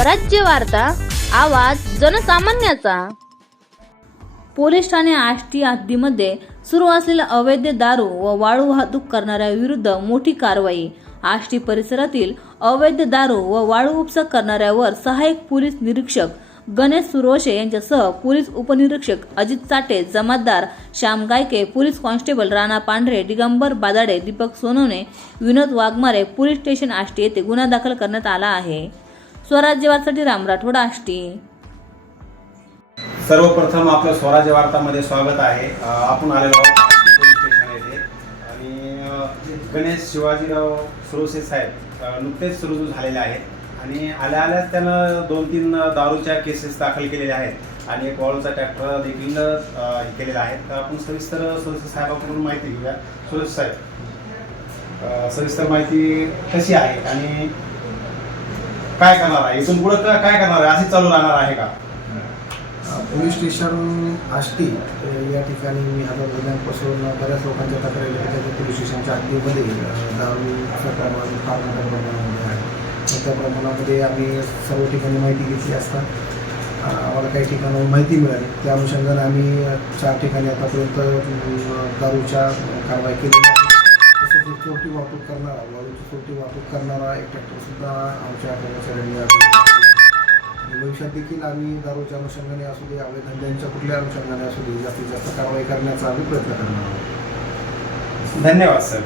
स्वराज्य वार्ता आवाज जनसामान्याचा. पोलीस ठाणे आष्टी हद्दीमध्ये सुरू असलेल्या अवैध दारू व वाळू वाहतूक करणाऱ्या विरुद्ध मोठी कारवाई. आष्टी परिसरातील अवैध दारू व वाळू उपसा करणाऱ्यावर सहाय्यक पोलीस निरीक्षक गणेश सुरवशे यांच्यासह पोलीस उपनिरीक्षक अजित साठे जमातदार श्याम गायके police constable Rana Pandhare Digambar Badade Deepak Sonawane Vinod Waghmare police station Ashti येथे गुन्हा दाखल करण्यात आला आहे. स्वराज्यवादसाठी राम राठोड आष्टी. सर्वप्रथम आपलं स्वराज्य वार्तामध्ये स्वागत आहे. आपण आलेलो आहोत पोलीस स्टेशन येथे. आणि गणेश शिवाजीराव सुरोसे साहेब नुकतेच सुरू झालेले आहेत. आणि आल्या आल्याच त्यानं दोन तीन दारूच्या केसेस दाखल केलेल्या आहेत. आणि एक वॉलचा ट्रॅक्टर देखील हे केलेला आहे. तर आपण सविस्तर सुरोसे साहेबांकडून माहिती घेऊया. सुरेश साहेब सविस्तर माहिती कशी आहे? आणि काय करणार आहे? इथून पुढं काय करणार आहे? असेच चालू राहणार आहे का? पोलीस स्टेशन आष्टी या ठिकाणी मी आता महिन्यांपासून बऱ्याच लोकांच्या तक्रारी आहेत त्याच्या पोलीस स्टेशनच्या हद्दीमध्ये अ, दारू प्रमाण फार मोठ्या प्रमाणामध्ये आहे. त्या प्रमाणामध्ये आम्ही सर्व ठिकाणी माहिती घेतली असता. आम्हाला काही ठिकाणाहून माहिती मिळाली. त्या अनुषंगाने आम्ही चार ठिकाणी आतापर्यंत दारूच्या कारवाई केली. आहे वाहतूक करणारा दारूची चोरटी वाहतूक करणारा एक ट्रॅक्टरसुद्धा आमच्या कर्मचाऱ्यांनी भविष्यात देखील आम्ही दारूच्या अनुषंगाने असू दे अवैध धंद्यांच्या कुठल्या अनुषंगाने असू दे जास्तीत जास्त कारवाई करण्याचा आम्ही प्रयत्न करणार आहोत. धन्यवाद सर